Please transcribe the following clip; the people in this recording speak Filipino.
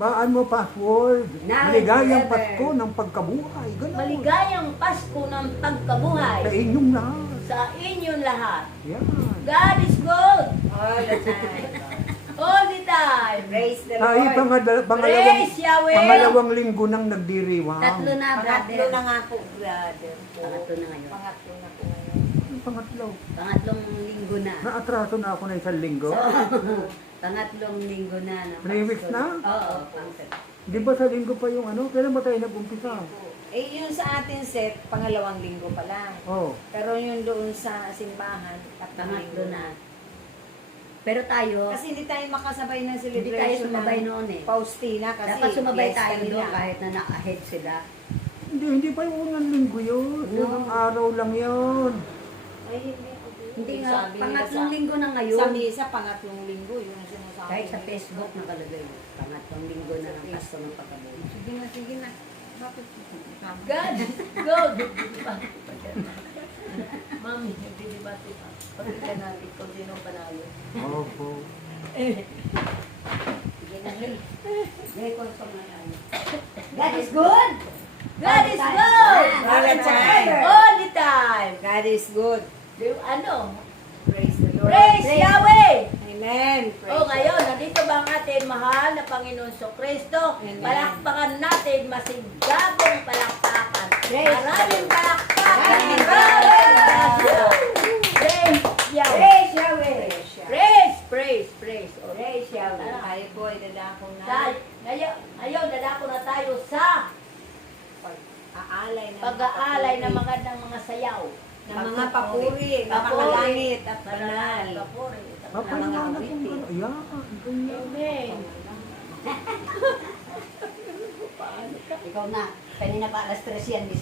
Baan mo password. Nine, Maligayang 11. Pasko ng pagkabuhay. Ganun. Maligayang Pasko ng pagkabuhay Sa inyong lahat. sa inyong lahat. Yan. God is good All the time. all the time. Praise the Tayo Lord. Praise Yahweh. pangalawang linggo nang nagdiriwang. Tatlo na, Pangatlo brother. na nga po, brother. po. Pangatlo na ngayon. Pangatlo na po ngayon. Ang pangatlo. Pangatlong linggo na. Naatraso na ako na isang linggo. Pangatlong linggo na. ng 3 weeks Pasko. na? Oo, pang- Di ba sa linggo pa yung ano? Kailan ba tayo nag-umpisa? Eh, yun sa ating set, pangalawang linggo pa lang. Oh. Pero yun doon sa simbahan, tatlong Pangatlo linggo na. Pero tayo, Kasi hindi tayo makasabay ng hindi tayo celebration sumabay ng noon eh. Faustina kasi Dapat sumabay fiesta tayo nila. doon kahit na na-ahead sila. Hindi pa yung unang linggo yun. Unang araw lang yun. Ay, hindi. Hindi Yung nga, sabi nila pangatlong sa- linggo na Sa ngayon. misa, pangatlong linggo, yun ang sinasabi. Kahit sa nila. Facebook nakalagay. Pangatlong linggo na ng Pasko ng pagkabuhay. Sige na, sige na. Bakit? God is good. Mami, nagdidebate pa. Pakita natin kung sino panalo. Opo. Sige na, Lee. May konsong na tayo. God is good! God is good All the time. all the time. God is good. Ano? Praise the Lord. Praise Yahweh! Amen. Praise O ngayon, nandito ba ang ating mahal na Panginoon Kristo? Amen. Palakpakan natin, masigabong palakpakan. Praise Maraming palakpakan. Maraming Praise Yahweh. Praise Yahweh! Praise. O, Praise Yahweh! Tayo po ay dadako na Ngayon, dadako na tayo sa pag-aalay ng magandang mga sayaw. ng mga papuri, napakalangit at banal. Papuri. Mapaliwanag kung gano'n. Ayan. Ganyan. Amen. Ikaw na. Kanina pa alas 3 yan.